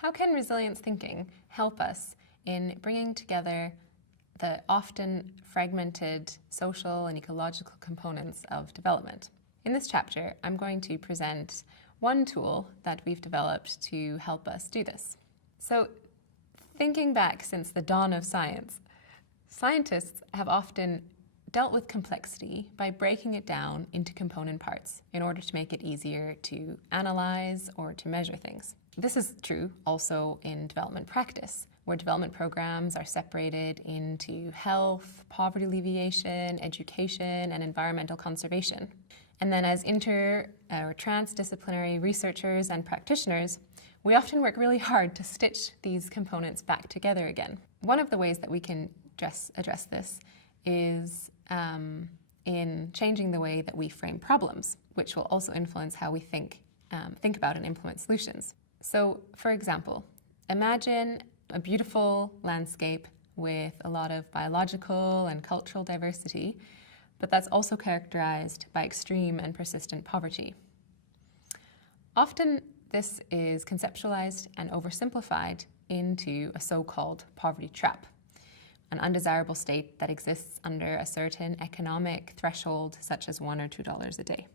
How can resilience thinking help us in bringing together the often fragmented social and ecological components of development? In this chapter, I'm going to present one tool that we've developed to help us do this. So, thinking back since the dawn of science, scientists have often dealt with complexity by breaking it down into component parts in order to make it easier to analyze or to measure things. This is true also in development practice, where development programs are separated into health, poverty alleviation, education, and environmental conservation. And then as or transdisciplinary researchers and practitioners, we often work really hard to stitch these components back together again. One of the ways that we can address this is in changing the way that we frame problems, which will also influence how we think about and implement solutions. So, for example, imagine a beautiful landscape with a lot of biological and cultural diversity, but that's also characterized by extreme and persistent poverty. Often, this is conceptualized and oversimplified into a so-called poverty trap, an undesirable state that exists under a certain economic threshold, such as $1 or $2 a day.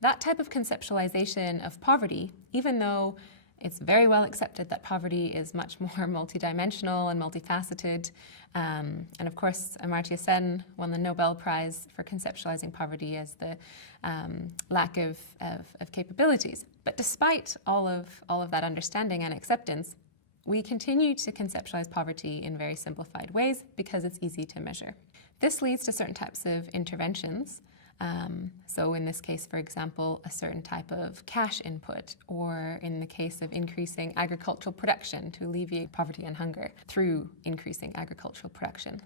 That type of conceptualization of poverty, even though it's very well accepted that poverty is much more multidimensional and multifaceted, and of course Amartya Sen won the Nobel Prize for conceptualizing poverty as the lack of capabilities. But despite all of that understanding and acceptance, we continue to conceptualize poverty in very simplified ways because it's easy to measure. This leads to certain types of interventions. So in this case, for example, a certain type of cash input, or in the case of increasing agricultural production to alleviate poverty and hunger through increasing agricultural production.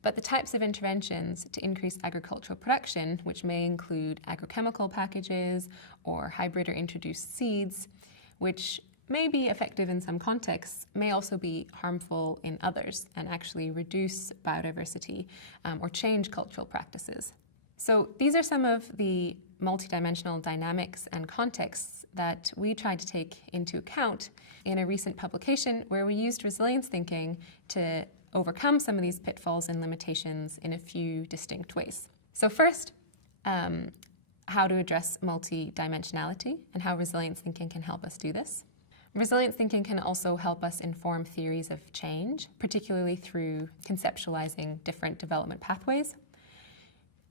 But the types of interventions to increase agricultural production, which may include agrochemical packages or hybrid or introduced seeds, which may be effective in some contexts, may also be harmful in others and actually reduce biodiversity or change cultural practices. So these are some of the multidimensional dynamics and contexts that we tried to take into account in a recent publication where we used resilience thinking to overcome some of these pitfalls and limitations in a few distinct ways. So first, how to address multidimensionality and how resilience thinking can help us do this. Resilience thinking can also help us inform theories of change, particularly through conceptualizing different development pathways.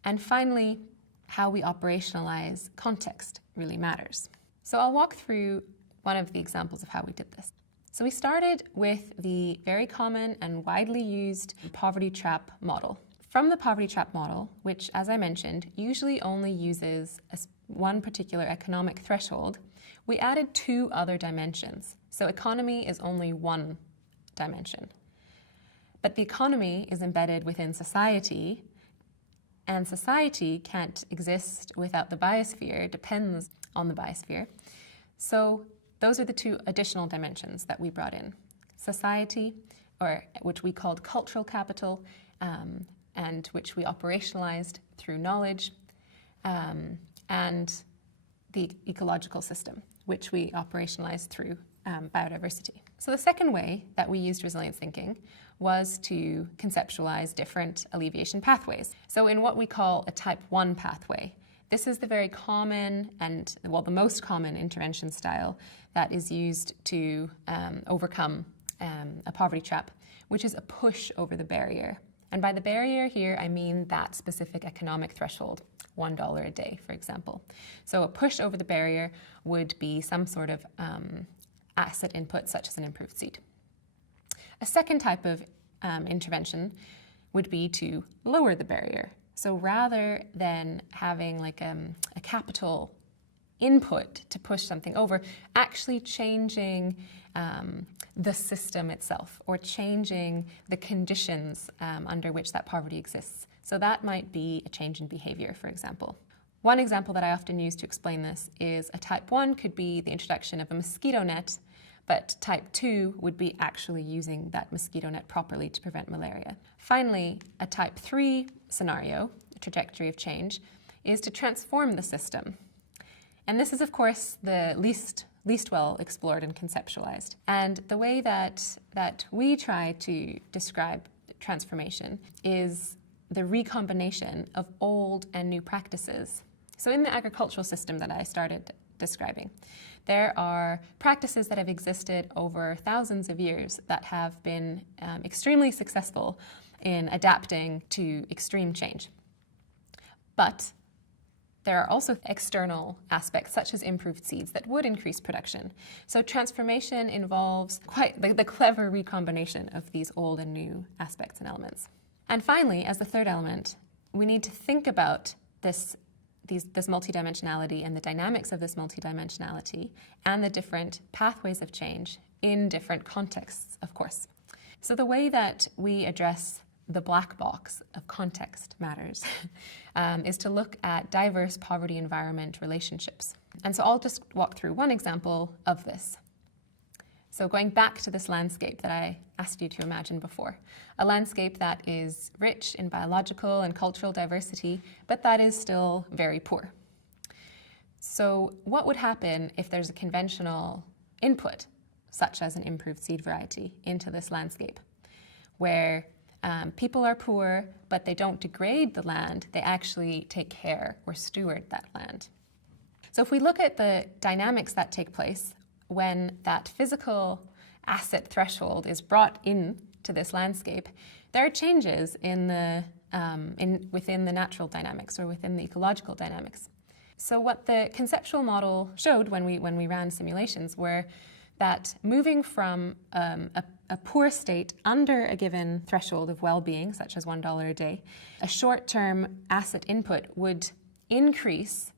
And finally, how we operationalize context really matters. So I'll walk through one of the examples of how we did this. So we started with the very common and widely used poverty trap model. From the poverty trap model, which, as I mentioned, usually only uses one particular economic threshold, we added two other dimensions. So economy is only one dimension. But the economy is embedded within society, and society can't exist without the biosphere. It depends on the biosphere. So those are the two additional dimensions that we brought in. Society, or which we called cultural capital, and which we operationalized through knowledge, and the ecological system, which we operationalized through biodiversity. So the second way that we used resilience thinking was to conceptualize different alleviation pathways. So in what we call a type 1 pathway, this is the very common and, well, the most common intervention style that is used to overcome a poverty trap, which is a push over the barrier. And by the barrier here, I mean that specific economic threshold, $1 a day, for example. So a push over the barrier would be some sort of asset input, such as an improved seed. A second type of intervention would be to lower the barrier. So rather than having like a capital input to push something over, actually changing the system itself or changing the conditions under which that poverty exists. So that might be a change in behavior, for example. One example that I often use to explain this is a type 1 could be the introduction of a mosquito net, but type 2 would be actually using that mosquito net properly to prevent malaria. Finally, a type 3 scenario, a trajectory of change, is to transform the system. And this is, of course, the least least well explored and conceptualized. And the way that we try to describe transformation is the recombination of old and new practices. So in the agricultural system that I started describing, there are practices that have existed over thousands of years that have been extremely successful in adapting to extreme change. But there are also external aspects, such as improved seeds, that would increase production. So transformation involves quite the clever recombination of these old and new aspects and elements. And finally, as the third element, we need to think about this multidimensionality and the dynamics of this multidimensionality and the different pathways of change in different contexts, of course. So the way that we address the black box of context matters is to look at diverse poverty environment relationships. And so I'll just walk through one example of this. So going back to this landscape that I asked you to imagine before, a landscape that is rich in biological and cultural diversity, but that is still very poor. So what would happen if there's a conventional input, such as an improved seed variety, into this landscape, where people are poor, but they don't degrade the land, they actually take care or steward that land. So if we look at the dynamics that take place when that physical asset threshold is brought into this landscape, there are changes in within the natural dynamics or within the ecological dynamics. So what the conceptual model showed when we ran simulations were that moving from a poor state under a given threshold of well-being, such as $1 a day, a short-term asset input would increase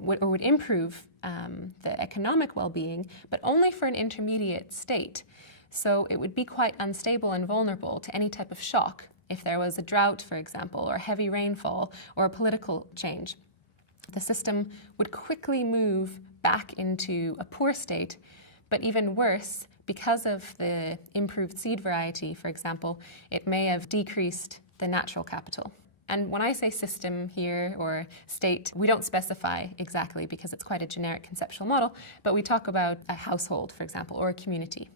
would improve the economic well-being, but only for an intermediate state. So it would be quite unstable and vulnerable to any type of shock if there was a drought, for example, or heavy rainfall, or a political change. The system would quickly move back into a poor state, but even worse, because of the improved seed variety, for example, it may have decreased the natural capital. And when I say system here or state, we don't specify exactly because it's quite a generic conceptual model, but we talk about a household, for example, or a community.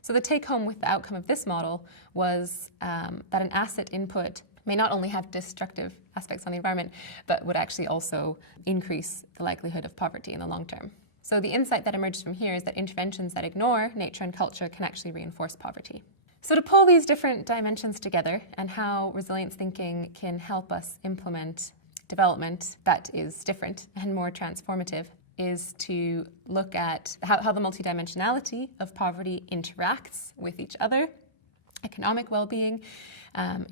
So the take-home with the outcome of this model was that an asset input may not only have destructive aspects on the environment, but would actually also increase the likelihood of poverty in the long term. So the insight that emerges from here is that interventions that ignore nature and culture can actually reinforce poverty. So to pull these different dimensions together and how resilience thinking can help us implement development that is different and more transformative is to look at how the multidimensionality of poverty interacts with each other. Economic well-being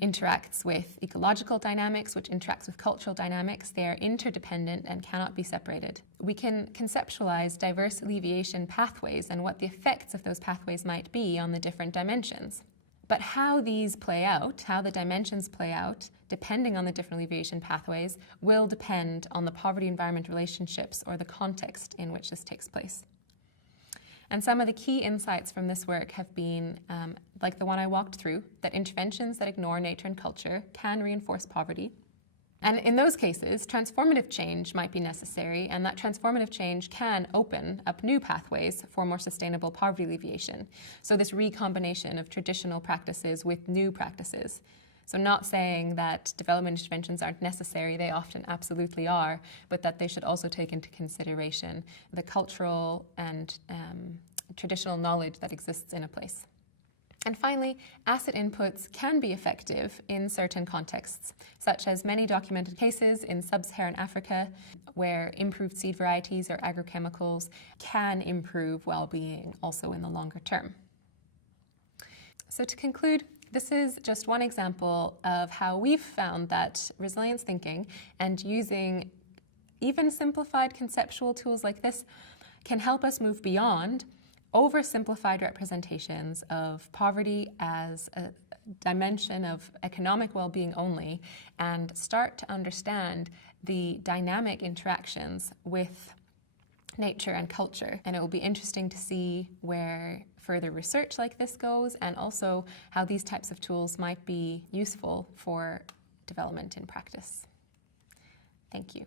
interacts with ecological dynamics, which interacts with cultural dynamics. They are interdependent and cannot be separated. We can conceptualize diverse alleviation pathways and what the effects of those pathways might be on the different dimensions. But how these play out, how the dimensions play out, depending on the different alleviation pathways, will depend on the poverty-environment relationships or the context in which this takes place. And some of the key insights from this work have been, like the one I walked through, that interventions that ignore nature and culture can reinforce poverty. And in those cases, transformative change might be necessary, and that transformative change can open up new pathways for more sustainable poverty alleviation. So this recombination of traditional practices with new practices. So not saying that development interventions aren't necessary, they often absolutely are, but that they should also take into consideration the cultural and traditional knowledge that exists in a place. And finally, asset inputs can be effective in certain contexts, such as many documented cases in sub-Saharan Africa, where improved seed varieties or agrochemicals can improve well-being also in the longer term. So to conclude, this is just one example of how we've found that resilience thinking and using even simplified conceptual tools like this can help us move beyond oversimplified representations of poverty as a dimension of economic well-being only and start to understand the dynamic interactions with nature and culture. And it will be interesting to see where further research like this goes and also how these types of tools might be useful for development in practice. Thank you.